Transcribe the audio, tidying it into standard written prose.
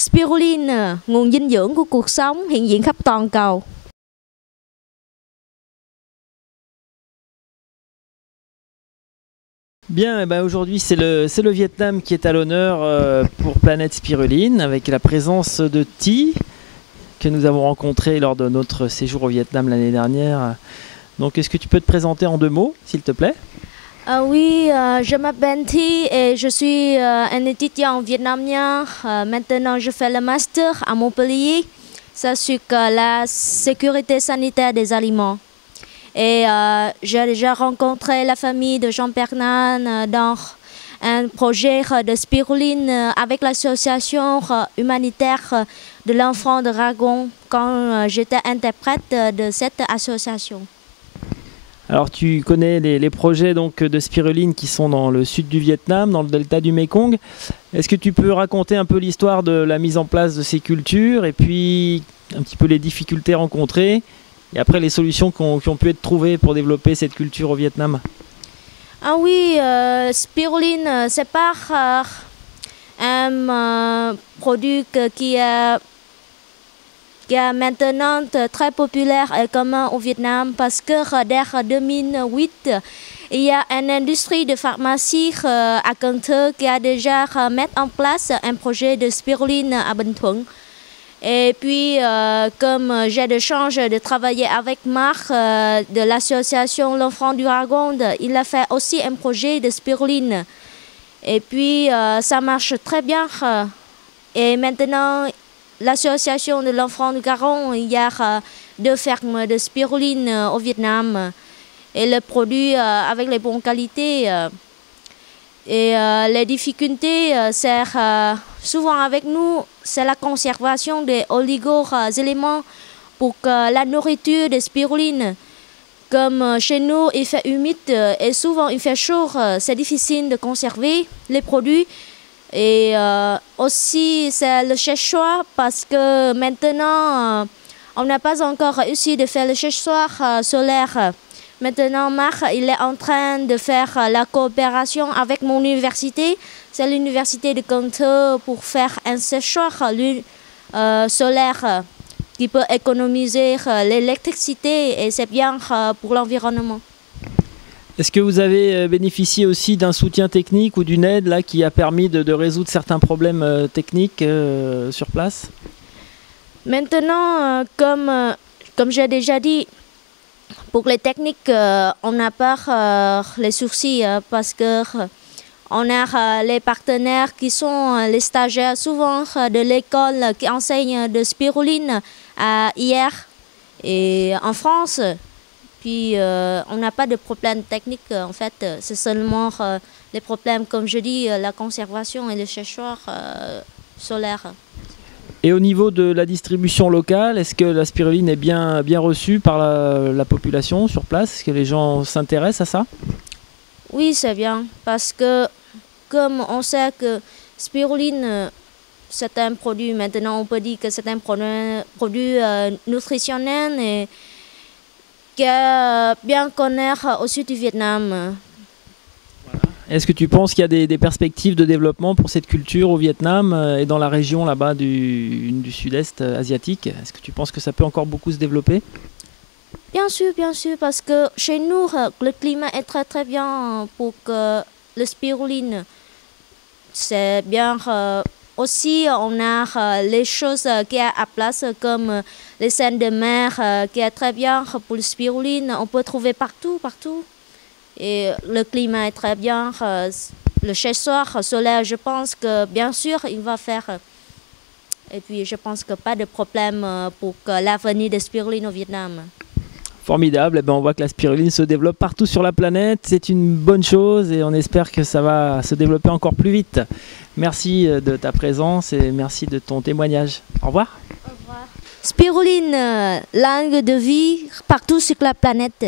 Spirulina, nguồn dinh dưỡng của cuộc sống hiện diện khắp toàn cầu. Bien, aujourd'hui c'est le Vietnam qui est à l'honneur pour Planète Spiruline avec la présence de Thi que nous avons rencontré lors de notre séjour au Vietnam l'année dernière. Donc est-ce que tu peux te présenter en 2 mots s'il te plaît? Oui, je m'appelle Thi et je suis un étudiant vietnamien. Maintenant je fais le master à Montpellier. Ça sur la sécurité sanitaire des aliments. Et j'ai déjà rencontré la famille de Jean-Pierre Nan dans un projet de spiruline avec l'association humanitaire de l'enfant de dragon quand j'étais interprète de cette association. Alors tu connais les projets donc, de spiruline qui sont dans le sud du Vietnam, dans le delta du Mekong. Est-ce que tu peux raconter un peu l'histoire de la mise en place de ces cultures et puis un petit peu les difficultés rencontrées et après les solutions qui ont pu être trouvées pour développer cette culture au Vietnam? Ah oui, spiruline, c'est pas un produit qui est maintenant très populaire et commun au Vietnam parce que dès 2008, il y a une industrie de pharmacie à Cần Thơ qui a déjà mis en place un projet de spiruline à Bình Thuận. Et puis, comme j'ai de chance de travailler avec Marc de l'association L'Enfant du Dragon, il a fait aussi un projet de spiruline. Et puis, ça marche très bien. Et maintenant, l'association de l'Enfant du Dragon, il y a 2 fermes de spiruline au Vietnam. Et le produit avec les bonnes qualités. Et les difficultés, c'est souvent avec nous, c'est la conservation des oligo-éléments pour la nourriture de spiruline. Comme chez nous, il fait humide et souvent il fait chaud, c'est difficile de conserver les produits. Et aussi, c'est le séchoir parce que maintenant, on n'a pas encore réussi de faire le séchoir solaire. Maintenant, Marc, il est en train de faire la coopération avec mon université. C'est l'université de Cần Thơ pour faire un séchoir solaire qui peut économiser l'électricité et c'est bien pour l'environnement. Est-ce que vous avez bénéficié aussi d'un soutien technique ou d'une aide là, qui a permis de résoudre certains problèmes techniques sur place? Maintenant, comme j'ai déjà dit, pour les techniques, on n'a pas les soucis parce que on a les partenaires qui sont les stagiaires souvent de l'école qui enseignent de spiruline à hier et en France. Puis on n'a pas de problème technique en fait, c'est seulement les problèmes comme je dis, la conservation et le séchoir solaire. Et au niveau de la distribution locale, est-ce que la spiruline est bien reçue par la population sur place? Est-ce que les gens s'intéressent à ça? Oui, c'est bien, parce que comme on sait que spiruline, c'est un produit, maintenant on peut dire que c'est un produit nutritionnel et qui est bien connu au sud du Vietnam. Est-ce que tu penses qu'il y a des perspectives de développement pour cette culture au Vietnam et dans la région là-bas du sud-est asiatique? Est-ce que tu penses que ça peut encore beaucoup se développer? Bien sûr, parce que chez nous, le climat est très très bien pour que le spiruline. C'est bien. Aussi, on a les choses qui sont à place comme les scènes de mer qui est très bien pour le spiruline. On peut trouver partout. Et le climat est très bien. Le séchoir solaire, je pense que bien sûr, il va faire. Et puis, je pense que pas de problème pour l'avenir de spiruline au Vietnam. Formidable, on voit que la spiruline se développe partout sur la planète. C'est une bonne chose et on espère que ça va se développer encore plus vite. Merci de ta présence et merci de ton témoignage. Au revoir. Au revoir. Spiruline, langue de vie partout sur la planète.